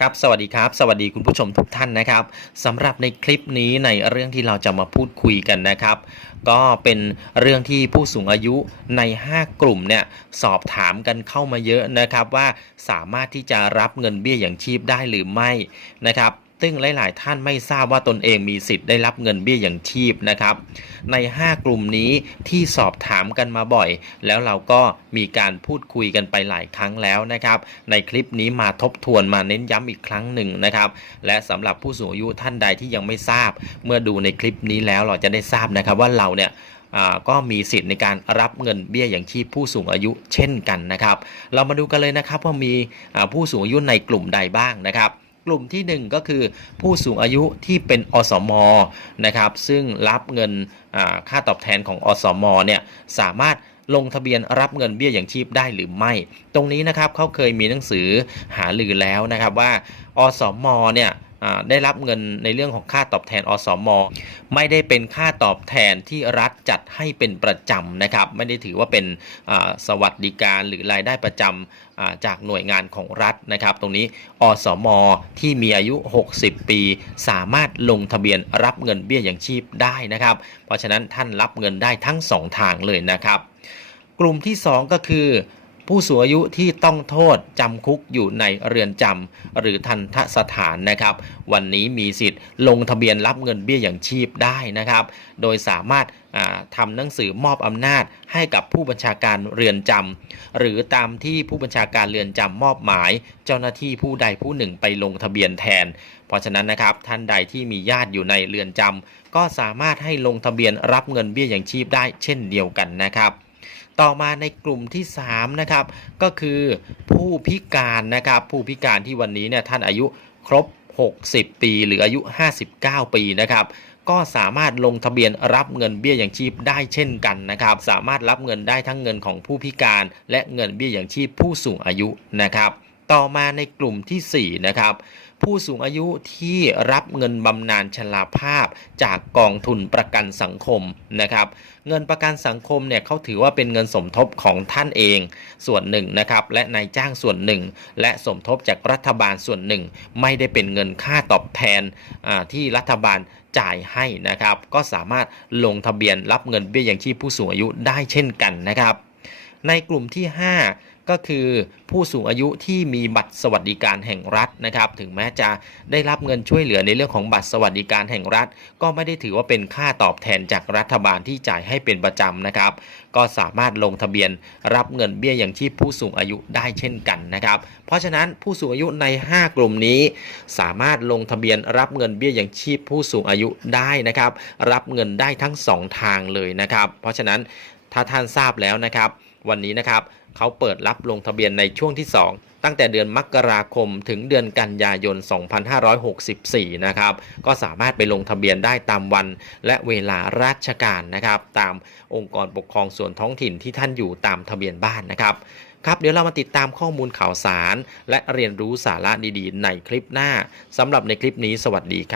ครับสวัสดีครับ สวัสดีคุณผู้ชมทุกท่านนะครับสำหรับในคลิปนี้ในเรื่องที่เราจะมาพูดคุยกันนะครับ ก็เป็นเรื่องที่ผู้สูงอายุใน 5 กลุ่มเนี่ยสอบถามกันเข้ามาเยอะนะครับ ว่าสามารถที่จะรับเงินเบี้ยอย่างชีพได้หรือไม่นะครับ ซึ่งหลาย ๆ ท่านไม่ทราบว่าตนเองมีสิทธิ์ได้รับเงินเบี้ยอย่างชีพนะครับ ใน 5 กลุ่มนี้ที่สอบถามกันมาบ่อย แล้วเราก็มีการพูดคุยกันไปหลายครั้งแล้วนะครับ ในคลิปนี้มาทบทวนมาเน้นย้ำอีกครั้งหนึ่งนะครับ และสำหรับผู้สูงอายุท่านใดที่ยังไม่ทราบ เมื่อดูในคลิปนี้แล้วเราจะได้ทราบนะครับว่าเราเนี่ยก็มีสิทธิ์ในการรับเงินเบี้ยอย่างชีพผู้สูงอายุเช่นกันนะครับ เรามาดูกันเลยนะครับว่ามีผู้สูงอายุในกลุ่มใดบ้างนะครับ กลุ่มที่หนึ่งก็คือผู้สูงอายุที่เป็นอสมนะครับซึ่งรับเงินค่าตอบแทนของอสมเนี่ยสามารถลงทะเบียนรับเงินเบี้ยอย่างชีพได้หรือไม่ ตรงนี้นะครับเขาเคยมีหนังสือหาลือแล้วนะครับว่าอสมเนี่ย ได้รับเงินในเรื่องของค่าตอบแทนอสม ไม่ได้เป็นค่าตอบแทนที่รัฐจัดให้เป็นประจำนะครับ ไม่ได้ถือว่าเป็นสวัสดิการหรือรายได้ประจำจากหน่วยงานของรัฐนะครับ ตรงนี้อสม ที่มีอายุ 60 ปี สามารถลงทะเบียนรับเงินเบี้ยอย่างชีพได้นะครับ เพราะฉะนั้นท่านรับเงินได้ทั้ง 2 ทางเลยนะครับ กลุ่มที่ 2 ก็คือ ผู้สูงอายุที่ต้องโทษจำคุกอยู่ในเรือนจำหรือทันทสถานนะครับ วันนี้มีสิทธิ์ลงทะเบียนรับเงินเบี้ยอย่างชีพได้นะครับ โดยสามารถทำหนังสือมอบอำนาจให้กับผู้บัญชาการเรือนจำหรือตามที่ผู้บัญชาการเรือนจำมอบหมาย เจ้าหน้าที่ผู้ใดผู้หนึ่งไปลงทะเบียนแทน เพราะฉะนั้นนะครับท่านใดที่มีญาติอยู่ในเรือนจำก็สามารถให้ลงทะเบียนรับเงินเบี้ยอย่างชีพได้เช่นเดียวกันนะครับ ต่อมาในกลุ่มที่3นะครับก็คือผู้พิการนะครับผู้พิการที่วันนี้เนี่ยท่านอายุครบ 60 ปี หรืออายุ 59 ปีนะครับก็สามารถลงทะเบียนรับเงินเบี้ยอย่างชีพได้เช่นกันนะครับ สามารถรับเงินได้ทั้งเงินของผู้พิการ และเงินเบี้ยอย่างชีพผู้สูงอายุนะครับ ต่อมาในกลุ่มทีสี่4นะครับ ผู้สูงอายุที่รับเงินบำนาญชราภาพจากกองทุนประกันสังคมนะครับ เงินประกันสังคมเนี่ยเขาถือว่าเป็นเงินสมทบของท่านเองส่วนหนึ่งนะครับ และนายจ้างส่วนหนึ่ง และสมทบจากรัฐบาลส่วนหนึ่ง ไม่ได้เป็นเงินค่าตอบแทนที่รัฐบาลจ่ายให้นะครับ ก็สามารถลงทะเบียนรับเงินเบี้ยอย่างชีพผู้สูงอายุได้เช่นกันนะครับ ในกลุ่มที่ 5 ก็คือผู้สูงอายุที่มีบัตรสวัสดิการแห่งรัฐนะครับ ถึงแม้จะได้รับเงินช่วยเหลือในเรื่องของบัตรสวัสดิการแห่งรัฐ ก็ไม่ได้ถือว่าเป็นค่าตอบแทนจากรัฐบาลที่จ่ายให้เป็นประจำนะครับ ก็สามารถลงทะเบียนรับเงินเบี้ยอย่างชีพผู้สูงอายุได้เช่นกันนะครับ เพราะฉะนั้นผู้สูงอายุใน 5 กลุ่มนี้ สามารถลงทะเบียนรับเงินเบี้ยอย่างชีพผู้สูงอายุได้นะครับ รับเงินได้ทั้ง 2 ทางเลยนะครับ เพราะฉะนั้นถ้าท่านทราบแล้วนะครับ วันนี้นะครับเขาเปิดรับลงทะเบียนในช่วงที่ 2 ตั้งแต่เดือนมกราคมถึงเดือนกันยายน 2564 นะครับ ก็สามารถไปลงทะเบียนได้ตามวันและเวลาราชการนะครับ ตามองค์กรปกครองส่วนท้องถิ่นที่ท่านอยู่ตามทะเบียนบ้านนะครับครับเดี๋ยวเรามาติดตามข้อมูลข่าวสาร และเรียนรู้สาระดีๆ ในคลิปหน้าสำหรับในคลิปนี้สวัสดีครับ